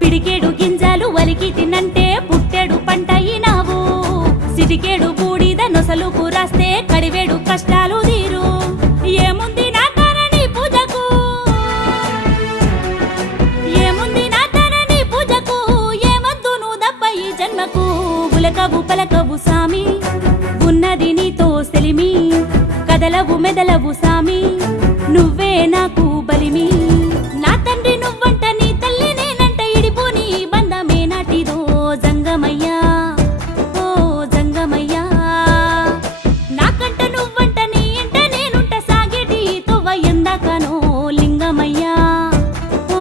పిడికేడు గింజలు వలికి తినంటే పుట్టెడు పంట అయినావు. సిటికేడు బూడిద నొసలు కూరస్తే కడివేడు కష్టాలు తీరు. ఏముంది నా తరణి పూజకు? ఏముంది నా తరణి పూజకు? ఏమద్దు నువ్వు దప్ప జన్మకు? ఉలకవు పలకవు సామి ఉన్నది నీతో సెలిమి కదలవు మెదలవు సామి నువ్వే నాకు బలిమి.